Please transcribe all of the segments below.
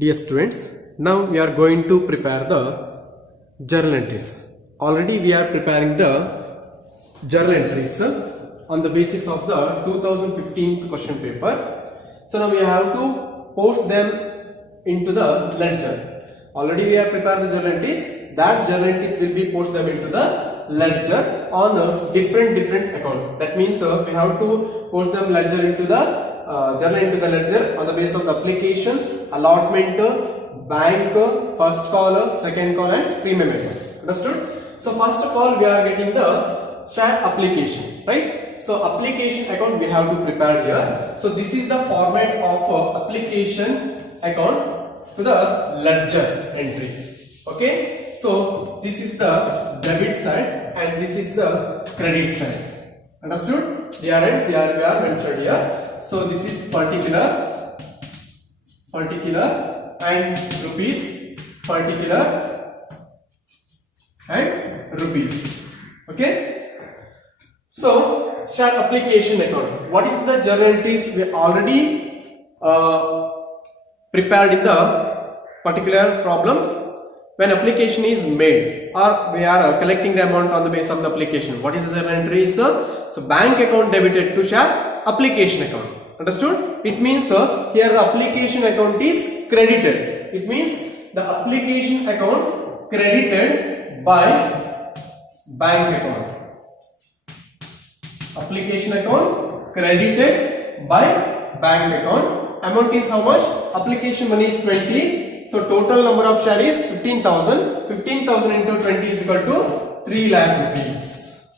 Dear students, now we are going to prepare the journal entries. Already we are preparing the journal entries on the basis of the 2015 question paper. So now we have to post them into the ledger. Already we have prepared the journal entries. That journal entries will be post them into the ledger on a different account. That means we have to post them ledger into the journal into the ledger on the basis of the applications, allotment, bank, first call, second call and premium account. Understood? So first of all we are getting the share application, right? So application account we have to prepare here. So this is the format of application account to the ledger entry. Okay, so this is the debit side and this is the credit side. Understood? Here and here we are mentioned here. So this is particular and rupees, particular and rupees. Okay. So share application account. What is the journal entries we already prepared in the particular problems? When application is made or we are collecting the amount on the basis of the application, what is the journal entries? So bank account debited to share application account. Understood? It means here the application account is credited. It means the application account credited by bank account. Application account credited by bank account. Amount is how much? Application money is 20. So total number of share is 15,000. 15,000 into 20 is equal to 3 lakh rupees.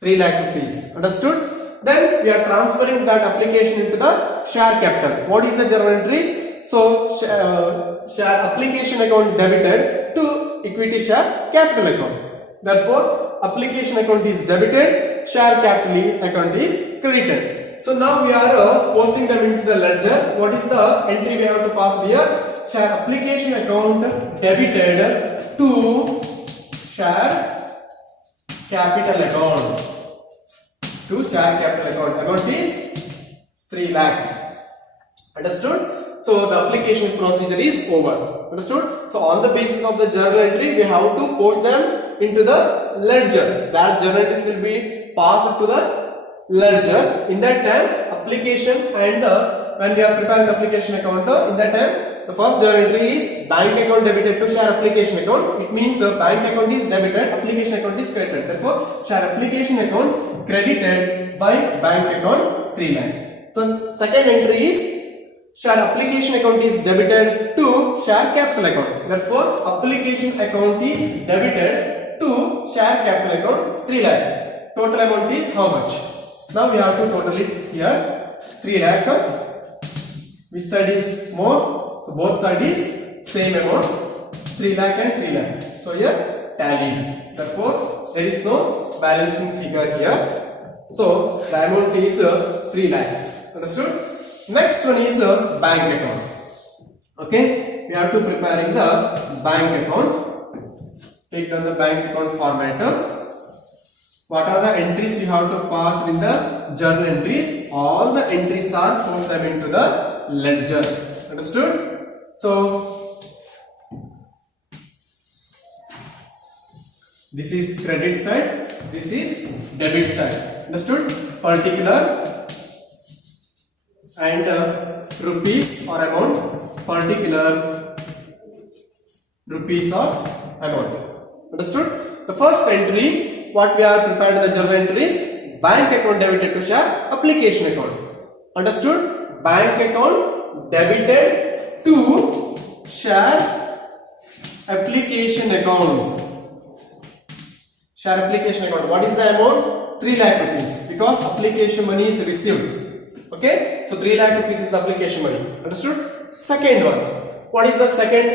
3 lakh rupees. Understood? Then we are transferring that application into the share capital. What is the journal entries? So share application account debited to equity share capital account. Therefore, application account is debited, share capital account is credited. So now we are posting them into the ledger. What is the entry we have to pass here? Share application account debited to share capital account. To share capital account. Amount is 3 lakh. Understood? So the application procedure is over. Understood? So on the basis of the journal entry, we have to post them into the ledger. That journal entries will be passed to the ledger. In that time, application and when we are preparing the application account, in that time, the first journal entry is bank account debited to share application account. It means bank account is debited, application account is credited. Therefore, share application account credited by bank account 3 lakh. So second entry is share application account is debited to share capital account. Therefore, application account is debited to share capital account 3 lakh. Total amount is how much? Now we have to total it here. 3 lakh. Which side is more? So both sides is same amount, 3 lakh and 3 lakh. So here tally. Therefore, there is no balancing figure here. So the amount is 3 lakh. Understood? Next one is bank account. Okay, we have to preparing the bank account. Take down the bank account format. What are the entries you have to pass in the journal entries? All the entries are put them into the ledger. Understood? So this is credit side, this is debit side. Understood? Particular and rupees or amount, particular rupees or amount. Understood? The first entry, what we are prepared in the journal entries, bank account debited to share application account. Understood? Bank account debited to share application account. Share application account. What is the amount? 3 lakh rupees. Because application money is received. Okay? So 3 lakh rupees is the application money. Understood? Second one. What is the second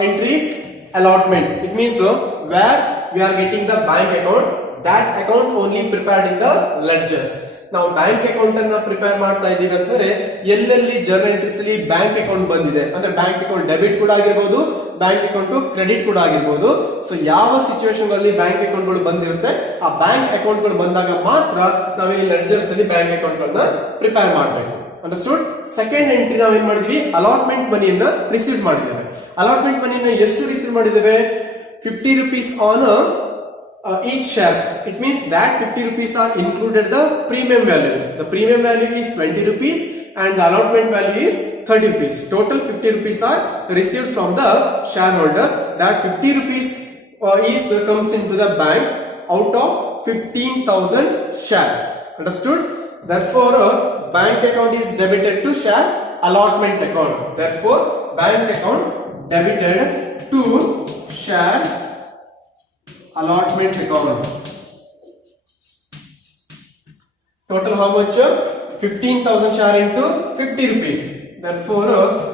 entries? Allotment. It means where we are getting the bank account. That account only prepared in the ledgers. ನಾವು bank account ಅನ್ನು prepare ಮಾಡ್ತಾ ಇದೀವಿ ಅಂತಂದ್ರೆ ಎಲ್ಲೆಲ್ಲಿ journal entries ಅಲ್ಲಿ bank account ಬಂದಿದೆ ಅಂದ್ರೆ bank account debit ಕೂಡ ಆಗಿರಬಹುದು, ಬ್ಯಾಂಕ್ ಅಕೌಂಟ್ ಕ್ರೆಡಿಟ್ ಕೂಡ ಆಗಿರಬಹುದು. ಸೊ ಯಾವ ಸಿಚುವೇಶನ್ ಅಲ್ಲಿ ಬ್ಯಾಂಕ್ ಅಕೌಂಟ್ ಗಳು ಬಂದಿರುತ್ತೆ ಆ ಬ್ಯಾಂಕ್ ಅಕೌಂಟ್ ಗಳು ಬಂದಾಗ ಮಾತ್ರ ನಾವಿಲ್ಲಿ ಲೆಡ್ಜರ್ಸ್ ಅಲ್ಲಿ ಬ್ಯಾಂಕ್ ಅಕೌಂಟ್ ಗಳನ್ನ ಪ್ರಿಪೇರ್ ಮಾಡಬೇಕು. Understood? Second entry ನಾವು ಏನು ಮಾಡಿದ್ವಿ, allotment ಮನಿಯನ್ನ ರಿಸೀವ್ ಮಾಡಿದ್ದೇವೆ. allotment ಮನಿಯನ್ನ ಎಷ್ಟು ರಿಸೀವ್ ಮಾಡಿದ್ದೇವೆ? 50 rupees on each shares. It means that 50 rupees are included the premium values. The premium value is 20 rupees and the allotment value is 30 rupees. Total 50 rupees are received from the shareholders. That 50 rupees comes into the bank out of 15,000 shares. Understood? Therefore, bank account is debited to share allotment account. Therefore, bank account debited to share allotment account. Total how much? 15,000 share into 50 rupees. Therefore,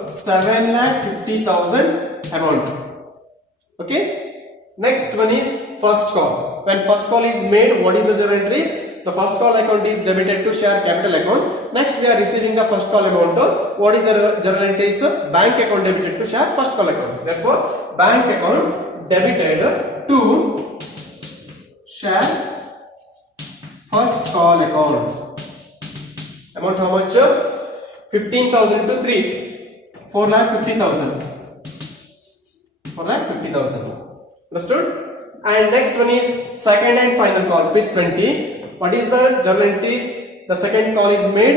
7,50,000 amount. Okay. Next one is first call. When first call is made, what is the journal entries? The first call account is debited to share capital account. Next, we are receiving the first call amount. What is the journal entries? Bank account debited to share first call account. Therefore, bank account debited to share first call account. Amount how much? 15,000 to 3. 4,50,000. 4,50,000. Understood? And next one is second and final call, rupees 20. What is the journal entries? The second call is made.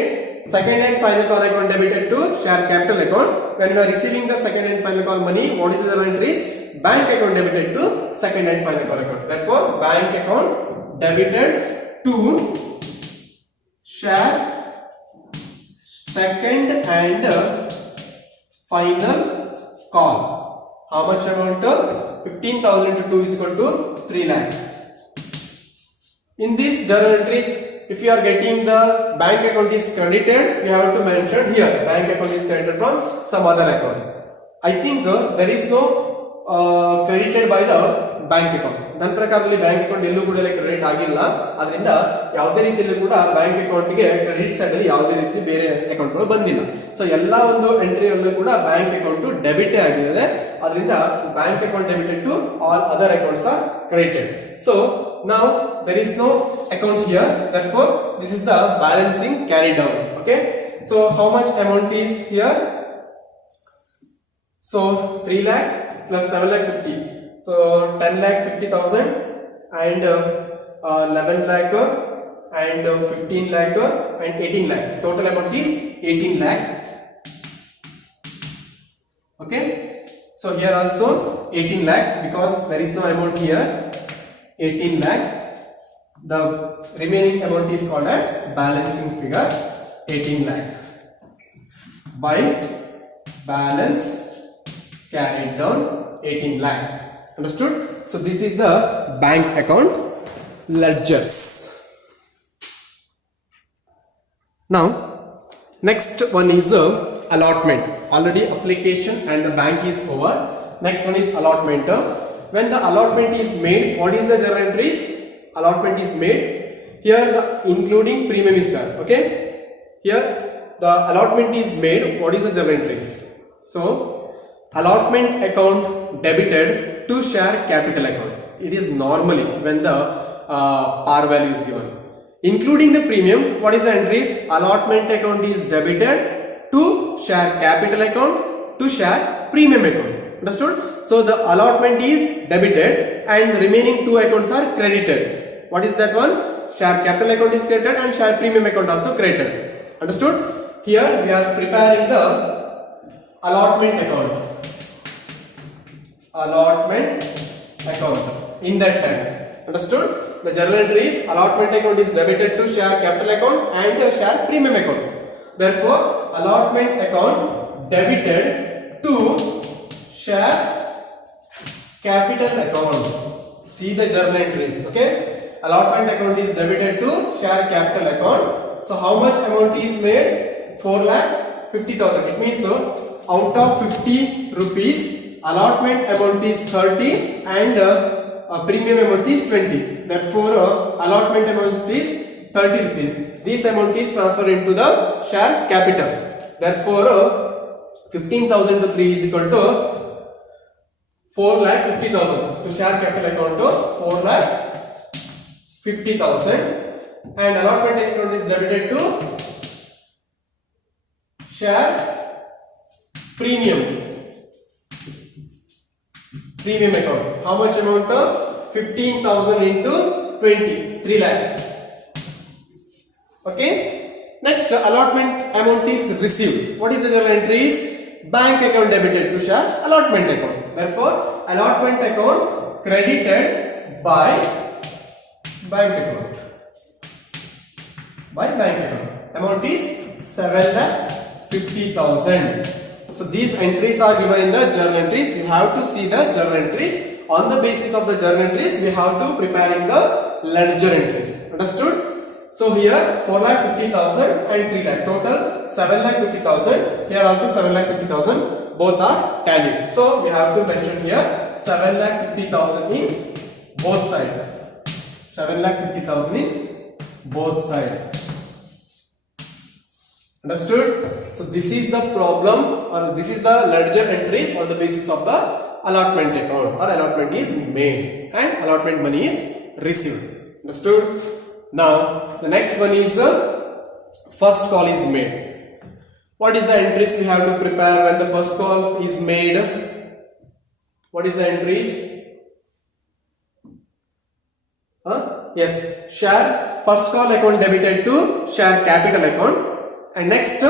Second and final call account debited to share capital account. When we are receiving the second and final call money, what is the journal entries? Bank account debited to second and final call account. Therefore, bank account debited to share second and final call. How much amount? 15,000 to 2 is equal to 3 lakh. In this journal entries, if you are getting the bank account is credited, you have to mention here bank account is credited from some other account. I think there is no credited by the bank account. ನನ್ನ ಪ್ರಕಾರದಲ್ಲಿ bank account ಎಲ್ಲೂ ಕೂಡ credit ಆಗಿಲ್ಲ. ಅದರಿಂದ ಯಾವುದೇ ರೀತಿಯಲ್ಲಿ ಕೂಡ bank ಅಕೌಂಟ್ಗೆ ಕ್ರೆಡಿಟ್ ಸೈಡ್ ಅಲ್ಲಿ ಯಾವುದೇ ರೀತಿ ಬೇರೆ ಅಕೌಂಟ್ಗಳು ಬಂದಿಲ್ಲ. ಸೊ ಎಲ್ಲ ಒಂದು ಎಂಟ್ರಿಯಲ್ಲೂ ಕೂಡ ಬ್ಯಾಂಕ್ ಅಕೌಂಟ್ ಡೆಬಿಟ್ ಆಗಿದೆ. ಅದರಿಂದ bank account debited to all other accounts are credited. So now there is no account here, therefore this is the balancing carried down. Okay, so how much amount is here? So 3 lakh plus 7,50,000, so 10,50,000 and 11 lakh and 15 lakh and 18 lakh. Total amount is 18 lakh. Okay, so here also 18 lakh because there is no amount here. 18 lakh. The remaining amount is called as balancing figure. 18 lakh by balance carried down 18 lakh. Understood? So this is the bank account ledgers. Now next one is allotment. Already application and the bank is over. Next one is allotment. When the allotment is made, what is the journal entries? Allotment is made. Here the including premium is there. Okay. Here the allotment is made. What is the journal entries? So allotment account debited to share capital account. It is normally when the par value is given. Including the premium, what is the entries? Allotment account is debited to share capital account to share premium account. Understood? So the allotment is debited and the remaining two accounts are credited. What is that one? Share capital account is credited and share premium account also credited. Understood? Here we are preparing the allotment account. Allotment account in that time. Understood? The journal entry is allotment account is debited to share capital account and share premium account. Therefore, allotment account debited to share capital account. See the journal entries. Okay, allotment account is debited to share capital account. So how much amount is made? 4,50,000. It means so out of 50 rupees, allotment amount is 30 and premium amount is 20. Therefore, allotment amount is 30 rupees. This amount is transferred into the share capital. Therefore, 15,000 to 3 is equal to 4,50,000. To share capital account to 4,50,000 and allotment account is debited to share premium account. How much amount? 15,000 into 20, 3 lakh. Okay. Next, allotment amount is received. What is the journal entries? Bank account debited to share allotment account. Therefore, allotment account credited by bank account. Amount is 7,50,000. So these entries are given in the journal entries. We have to see the journal entries. On the basis of the journal entries, we have to preparing the ledger entries. Understood? So here 4,50,000 and 3 lakh. Total 7,50,000. Here also 7,50,000. Both are tallied. So we have to mention here 7,50,000 in both sides. 7,50,000 in both sides. Understood? So this is the problem, or this is the ledger entries on the basis of the allotment account, or allotment is made and allotment money is received. Understood? Now the next one is first call is made. What is the entries we have to prepare when the first call is made? What is the entries? Yes, share first call account debited to share capital account. And next,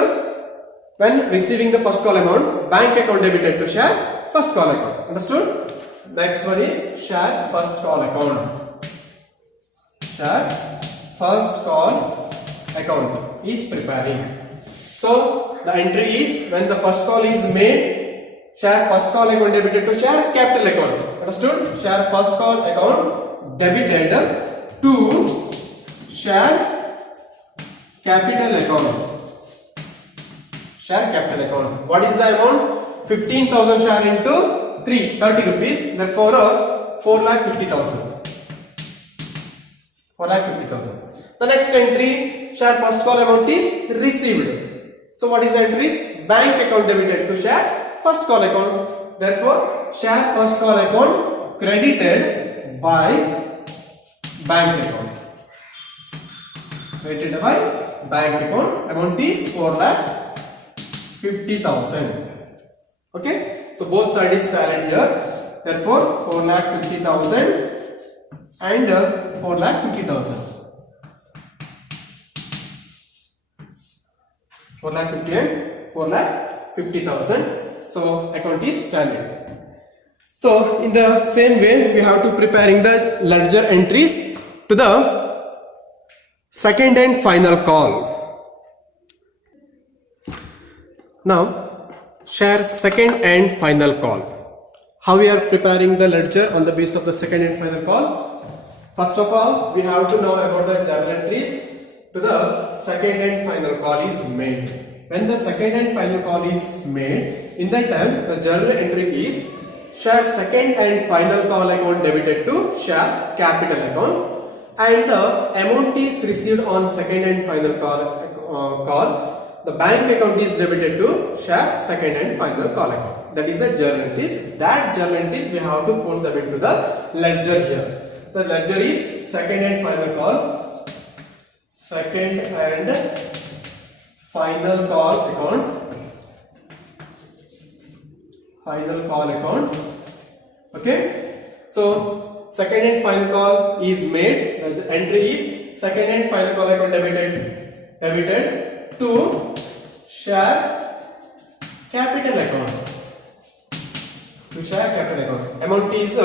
when receiving the first call amount, bank account debited to share first call account. Understood? Next one is share first call account. Share first call account is preparing. So the entry is when the first call is made, share first call account debited to share capital account. Understood? Share first call account debited to share capital account. Share capital account. What is the amount? 15,000 share into 30 rupees. Therefore, 4,50,000. 4,50,000. The next entry, share first call amount is received. So what is the entries? Bank account debited to share first call account. Therefore, share first call account credited by bank account. Credited by bank account. Amount is 4,50,000. Okay, so both sides is tallied here. Therefore, 4,50,000 and 4,50,000. 4,50,000 and 4,50,000. So account is tallied. So in the same way, we have to preparing the ledger entries to the second and final call. Now, share second and final call. How we are preparing the ledger on the basis of the second and final call? First of all, we have to know about the journal entries to the second and final call is made. When the second and final call is made, in that time the journal entry is share second and final call account debited to share capital account, and the amount is received on second and final call. The bank account is debited to share second and final call account. That is the journal entries. That journal entries we have to post them into the ledger here. The ledger is second and final call. Second and final call account. Final call account. Okay. So second and final call is made. The entry is second and final call account debited to share capital account. To share capital account. Amount is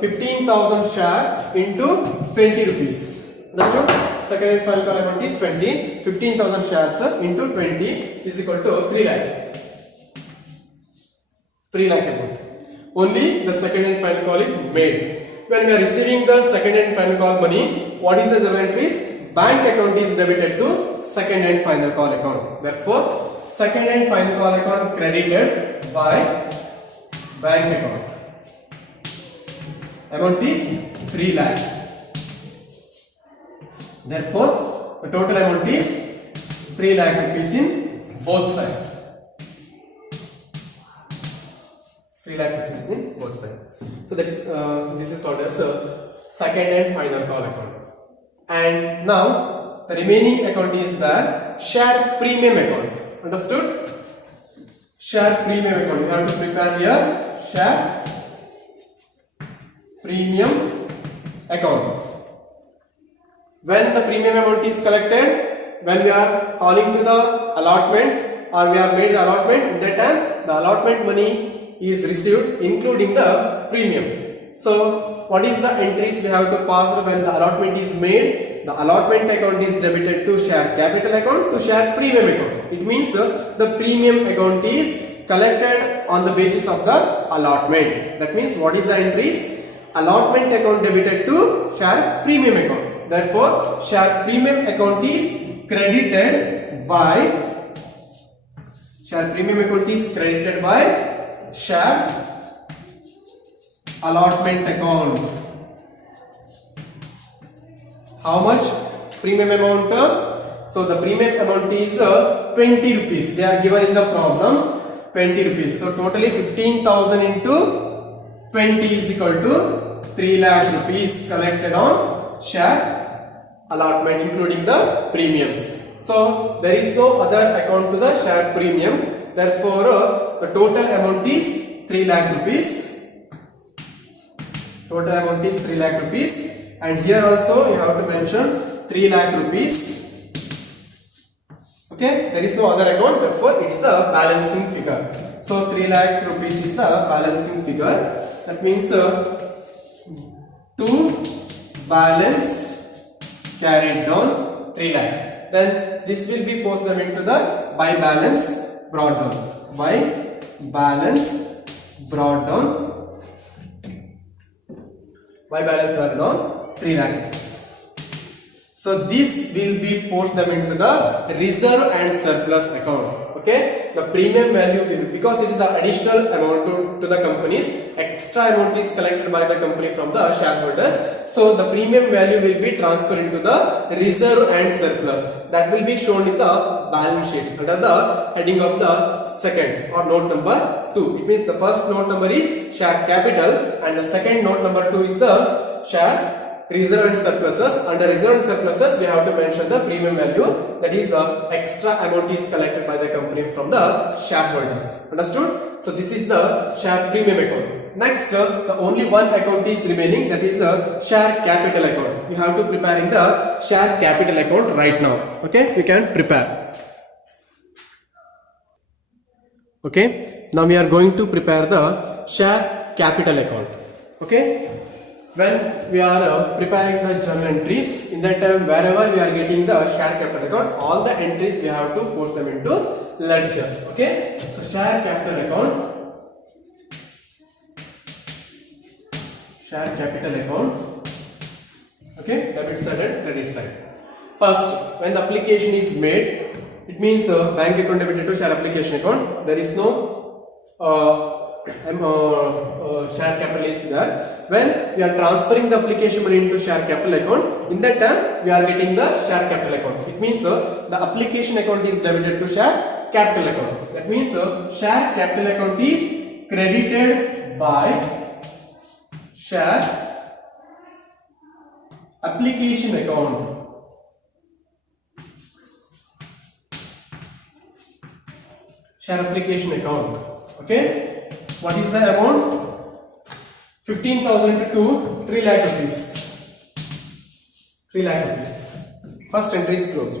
15,000 share into 20 rupees. Understood? Second and final call amount is 20. 15,000 shares into 20 is equal to 3 lakh. 3 lakh amount. Only the second and final call is made. When we are receiving the second and final call money, what is the journal entries? Bank account is debited to second and final call account. Therefore, second and final call account credited by bank account. Amount is 3 lakh. Therefore, the total amount is 3 lakh rupees in both sides. 3 lakh rupees in both sides. So that is this is called as second and final call account. And now the remaining account is the share premium account. Understood? share premium account. You have to prepare here share premium account. When the premium amount is collected, when we are calling to the allotment or we have made the allotment, at that time the allotment money is received including the premium. So what is the entries we have to pass when the allotment is made? The allotment account is debited to share capital account to share premium account. It means the premium account is collected on the basis of the allotment. That means what is the entries? Allotment account debited to share premium account. Therefore share premium account is credited by share allotment account. How much premium amount? So the premium amount is 20 rupees. They are given in the problem 20 rupees. So totally 15,000 into 20 is equal to 3 lakh rupees collected on share allotment including the premiums. So there is no other account to the share premium. Therefore the total amount is 3 lakh rupees. Total amount is 3 lakh rupees. And here also you have to mention 3 lakh rupees. Okay, there is no other account, therefore it is a balancing figure. So 3 lakh rupees is the balancing figure. That means to balance carried down 3 lakh. Then this will be post them into the by balance brought down. By balance brought down. By balance brought down 3 lakh rupees. So this will be post them into the reserve and surplus account. Okay, the premium value will be, because it is an additional amount to the companies, extra amount is collected by the company from the shareholders. So the premium value will be transferred into the reserve and surplus. That will be shown in the balance sheet under the heading of the second or note number 2. It means the first note number is share capital and the second note number 2 is the share reserve and surpluses. Under reserve and surpluses we have to mention the premium value, that is the extra amount is collected by the company from the shareholders. Understood? So this is the share premium account. Next the only one account is remaining, that is a share capital account. You have to prepare in the share capital account right now. Okay, we can prepare. Okay, now we are going to prepare the share capital account. Okay, when we are preparing the journal entries, in that time wherever we are getting the share capital account, all the entries we have to post them into ledger. Okay, so share capital account, share capital account. Okay, debit side and credit side. First, when the application is made, it means bank account debited to share application account. There is no share capital is there. When we are transferring the application money into share capital account, in that time we are getting the share capital account. It means the application account is debited to share capital account. That means share capital account is credited by share application account. Share application account. Okay, what is the amount? 15,000 to 3 lakh rupees. 3 lakh rupees. First entry is closed.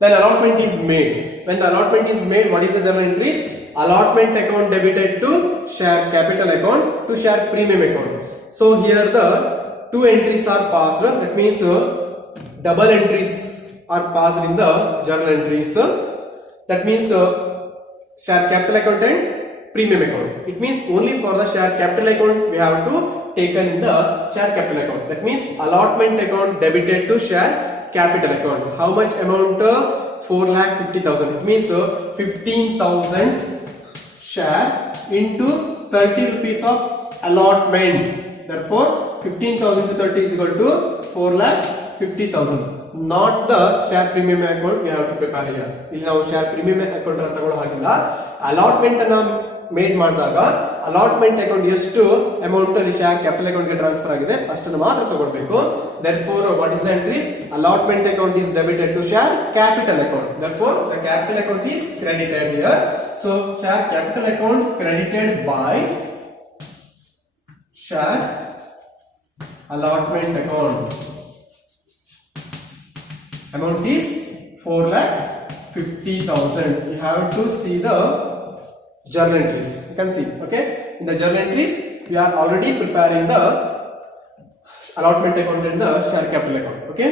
Then allotment is made. When the allotment is made, what is the journal entries? Allotment account debited to share capital account to share premium account. So here the two entries are passed. That means double entries are passed in the journal entries. That means share capital account and premium account. It means only for the share capital account we have to taken in the share capital account. That means allotment account debited to share capital account. How much amount? 4,50,000. It means 15,000 share into 30 rupees of allotment. Therefore 15,000 to 30 is equal to 4,50,000. Not the share premium account we have to prepare here. ಇಲ್ಲಿ ನಾವು share premium account ಅನ್ನು ತಗೊಳ್ಳೋ ಹಾಗಿಲ್ಲ. Allotment ಅನ್ನು made ಮಾಡಿದಾಗ allotment account ಎಷ್ಟು amount ಅಲ್ಲಿ share capital account ಗೆ ಟ್ರಾನ್ಸ್ಫರ್ ಆಗಿದೆ ಅಷ್ಟನ್ನು ಮಾತ್ರ ತಗೊಳ್ಬೇಕು. therefore what is the entries? Allotment account is debited to share capital account. therefore the capital account is credited here. So share capital account credited by share allotment account. Amount is 4,50,000. You have to see the journal entries. You can see, okay? In the journal entries, we are already preparing the allotment account and the share capital account. Okay?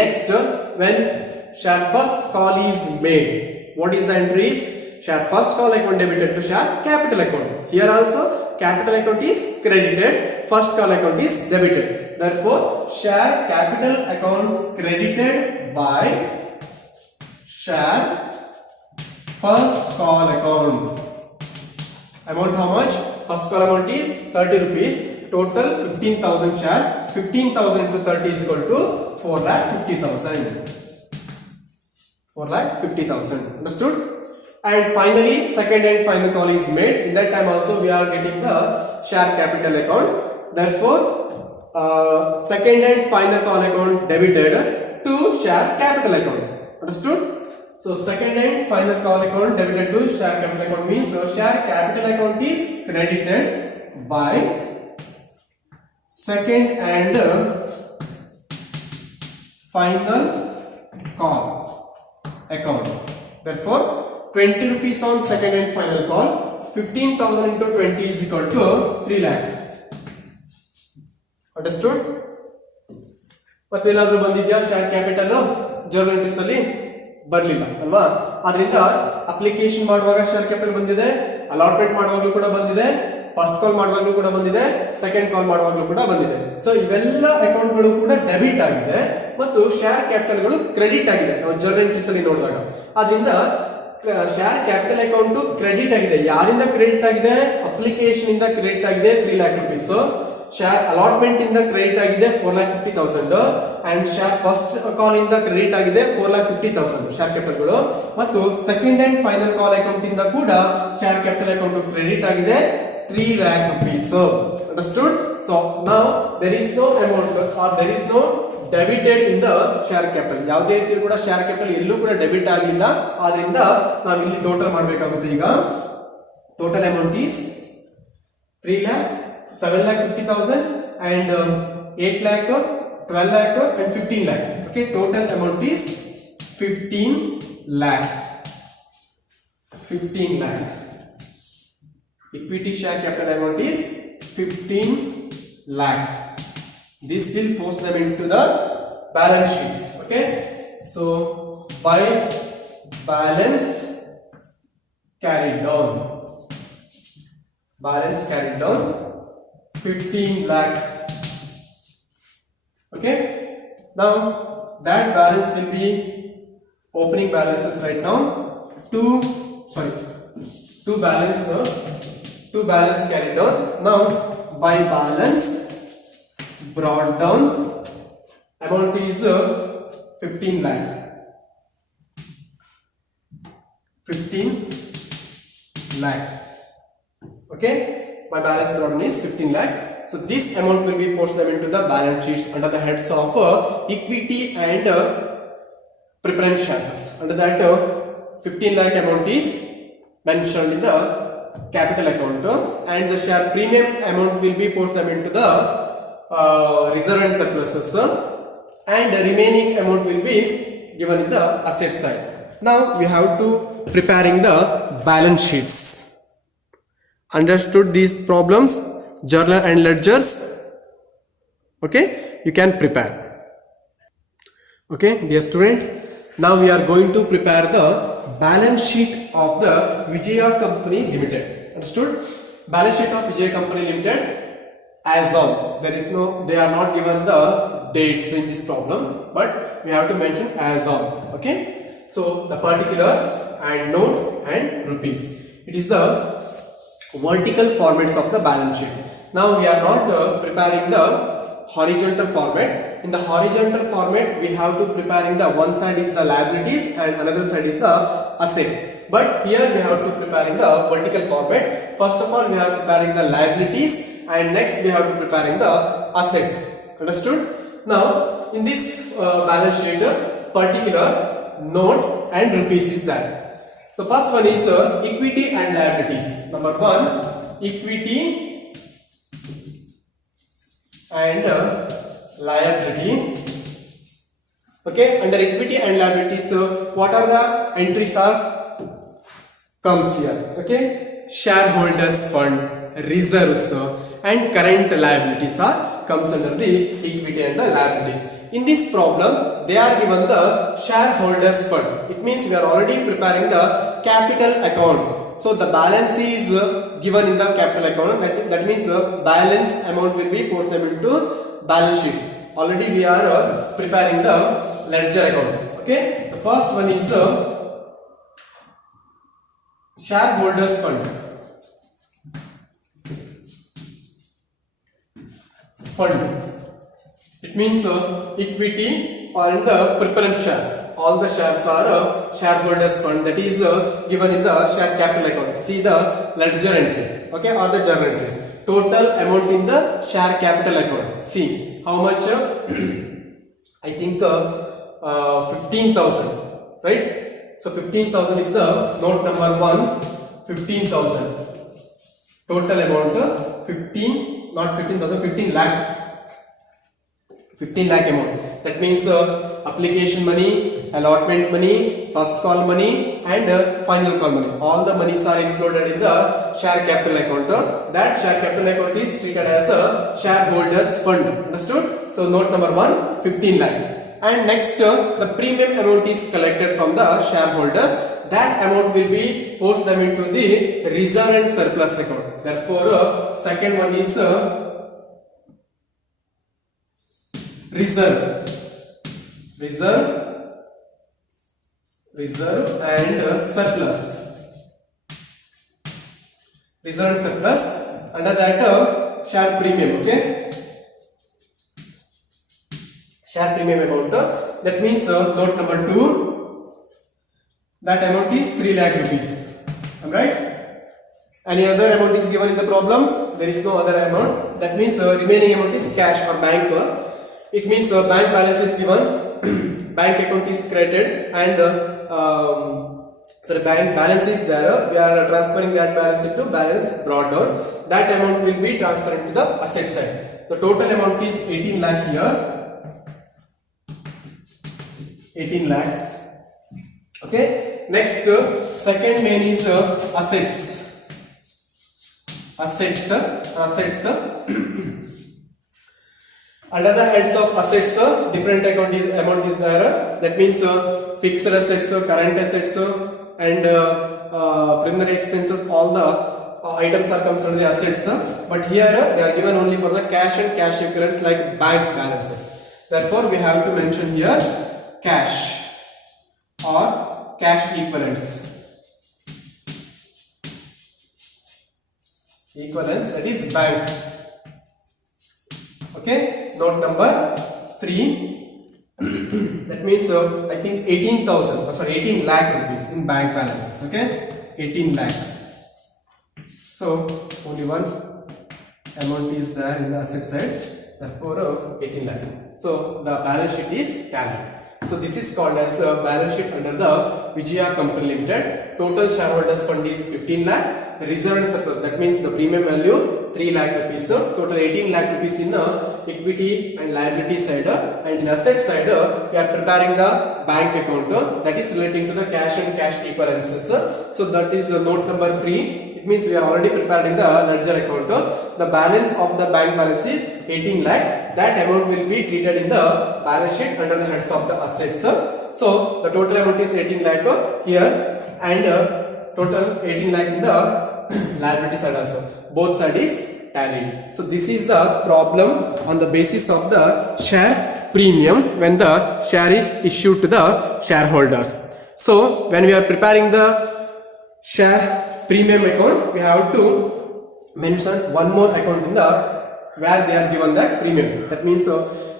Next, when share first call is made, what is the entries? Share first call account debited to share capital account. Here also, capital account is credited, first call account is debited. Therefore, share capital account credited by share first call account. Amount how much? First call amount is 30 rupees. Total 15,000 share. 15,000 into 30 is equal to 4,50,000. 4,50,000. Understood? And finally, second and final call is made. In that time also we are getting the share capital account. Therefore, second and final call account debited to share capital account. Understood? So second and final call account debited to share capital account means share capital account is credited by second and final call account. Therefore, 20 rupees on second and final call, 15,000 into 20 is equal to 3 lakh. Understood? ಮತ್ತೇನಾದ್ರೂ ಬಂದಿದ್ಯಾ share capital journal entries ಅಲ್ಲಿ? ಬರಲಿಲ್ಲ ಅಲ್ವಾ? ಆದ್ರಿಂದ application ಮಾಡುವಾಗ share capital ಬಂದಿದೆ, allotment ಮಾಡುವಾಗಲೂ ಕೂಡ ಬಂದಿದೆ, ಫಸ್ಟ್ ಕಾಲ್ ಮಾಡುವಾಗಲೂ ಕೂಡ ಬಂದಿದೆ, ಸೆಕೆಂಡ್ ಕಾಲ್ ಮಾಡುವಾಗಲೂ ಕೂಡ ಬಂದಿದೆ. ಸೊ ಇವೆಲ್ಲ ಅಕೌಂಟ್ ಗಳು ಕೂಡ ಡೆಬಿಟ್ ಆಗಿದೆ ಮತ್ತು ಶೇರ್ ಕ್ಯಾಪಿಟಲ್ ಗಳು ಕ್ರೆಡಿಟ್ ಆಗಿದೆ ನಾವು ಜರ್ನಲ್ ಎಂಟ್ರೀಸ್ ಅಲ್ಲಿ ನೋಡಿದಾಗ. ಆದ್ರಿಂದ ಶೇರ್ ಕ್ಯಾಪಿಟಲ್ ಅಕೌಂಟ್ ಕ್ರೆಡಿಟ್ ಆಗಿದೆ. ಯಾರಿಂದ ಕ್ರೆಡಿಟ್ ಆಗಿದೆ? ಅಪ್ಲಿಕೇಶನ್ ಇಂದ ಕ್ರೆಡಿಟ್ ಆಗಿದೆ 3 lakh rupees. ಶೇರ್ ಅಲಾಟ್ಮೆಂಟ್ ಇಂದ ಕ್ರೆಡಿಟ್ ಆಗಿದೆ 4,50,000 ಅಂಡ್ ಶೇರ್ ಫಸ್ಟ್ ಕಾಲ್ ಇಂದ ಕ್ರೆಡಿಟ್ ಆಗಿದೆ 4,50,000 ಶೇರ್ ಕ್ಯಾಪಿಟಲ್ ಗಳು. ಮತ್ತು second and final call account ಇಂದ ಕೂಡ ಶೇರ್ ಕ್ಯಾಪಿಟಲ್ ಅಕೌಂಟ್ ಕ್ರೆಡಿಟ್ ಆಗಿದೆ 3 lakh rupees. Understood? So now there is no amount or there is no debited in the share capital. ಯಾವುದೇ ರೀತಿ ಕೂಡ ಶೇರ್ ಕ್ಯಾಪಿಟಲ್ ಎಲ್ಲೂ ಕೂಡ ಡೆಬಿಟ್ ಆಗಿಲ್ಲ. ಆದ್ರಿಂದ ನಾವು ಇಲ್ಲಿ ಟೋಟಲ್ ಮಾಡಬೇಕಾಗುತ್ತೆ. ಈಗ total amount is 3 lakh, 7,50,000 and 8 lakh, 12 lakh and 15 lakh. Okay, total amount is 15 lakh. 15 lakh. Equity share capital amount is 15 lakh. This will post them into the balance sheets. Okay, so by balance carried down, 15 lakh. Okay, now that balance will be opening balances right now. Two balance carried down. Now by balance brought down, amount is 15 lakh. 15 lakh. Okay, my balance brought down is 15 lakh. So this amount will be posted into the balance sheets under the heads of equity and preference shares. Under that 15 lakh amount is mentioned in the capital account, and the share premium amount will be posted into the reserve and surpluses, and the remaining amount will be given in the asset side. Now we have to preparing the balance sheets. Understood these problems? Journal and ledgers. Okay, you can prepare. Okay, dear student, now we are going to prepare the balance sheet of the Vijaya Company Limited. Understood? Balance sheet of Vijaya Company Limited. As on, there is no, they are not given the dates in this problem, but we have to mention as on. Okay, so the particular and note and rupees. It is the vertical formats of the balance sheet. Now we are not preparing the horizontal format. In the horizontal format, we have to preparing the one side is the liabilities and another side is the asset. But here we have to prepare in the vertical format. First of all, we are preparing the liabilities, and next we have to preparing the assets. Understood? Now, in this balance sheet, particular note and rupees is there. The first one is equity and liabilities. Number one, equity and liability. Okay, under equity and liabilities, what are the entries are comes here? Okay, shareholders fund, reserves, and current liabilities are comes under the equity and the liabilities. In this problem, they are given the shareholders fund. It means we are already preparing the capital account. So the balance is given in the capital account. That means balance amount will be ported into balance sheet. Already we are preparing the ledger account. Okay, the first one is shareholders fund. It means equity and the preference shares. All the shares are shareholders fund, that is given in the share capital account. See the ledger entry, okay, or the journal entries. Total amount in the share capital account. See how much? I think 15,000, right? So 15,000 is the note number 1. 15,000. Total amount 15, not 15,000, 15 lakh. 15 lakh amount. That means application money, allotment money, first call money, and final call money. All the monies are included in the share capital account. That share capital account is treated as a shareholders fund. Understood? So note number 1, 15 lakh. And next, the premium amount is collected from the shareholders. That amount will be post them into the reserve and surplus account. Therefore, second one is reserve and surplus. Reserve and surplus. Under that, share premium. Okay, share premium amount. That means note number 2. That amount is 3 lakh rupees. Alright? Any other amount is given in the problem? There is no other amount. That means remaining amount is cash or bank. It means bank balance is given, bank account is created, and bank balance is there. We are transferring that balance into balance brought down. That amount will be transferred to the asset side. The total amount is 18 lakh here. 18 lakhs. Okay. Next, second main is assets. Assets. Under the heads of assets, different amount is there. That means fixed assets, current assets, and preliminary expenses. All the items are comes under the assets. But here they are given only for the cash and cash equivalents like bank balances. Therefore, we have to mention here cash or cash equivalents. That is bank. Okay, note number 3. That means I think 18 lakh rupees in bank balances. Okay, 18 lakh. So only one amount is there in the asset side. Therefore 18 lakh. So the balance sheet is tallied. So this is called as a balance sheet under the Vijaya Company Limited. Total shareholders fund is 15 lakh. The reserve and surplus, that means the premium value 3 lakh rupees. Total 18 lakh rupees in equity and liability side, and in asset side we are preparing the bank account that is relating to the cash and cash equivalences. So that is the note number 3. It means we are already prepared in the ledger account. The balance of the bank balance is 18 lakh. That amount will be treated in the balance sheet under the heads of the assets. So the total amount is 18 lakh here, and total 18 lakh in the liability side also. Both side is tallied. So this is the problem on the basis of the share premium when the share is issued to the shareholders. So when we are preparing the share premium account, we have to mention one more account in the where they are given that premiums. That means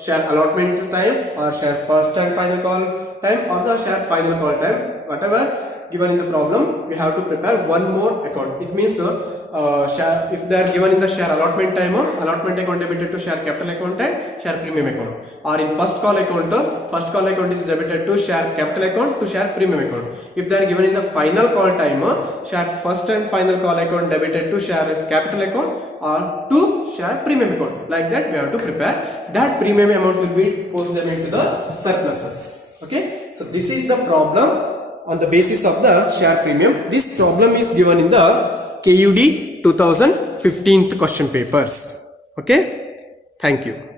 share allotment time, or share first and final call time, or the share final call time, whatever given in the problem, we have to prepare one more account. It means share, if they are given in the share allotment time, allotment account debited to share capital account and share premium account, or in first call account is debited to share capital account to share premium account. If they are given in the final call time, share first and final call account debited to share capital account or to share premium account. Like that we have to prepare. That premium amount will be posted into the surpluses. Okay, so this is the problem on the basis of the share premium. This problem is given in the KUD 2015 question papers. Okay, thank you.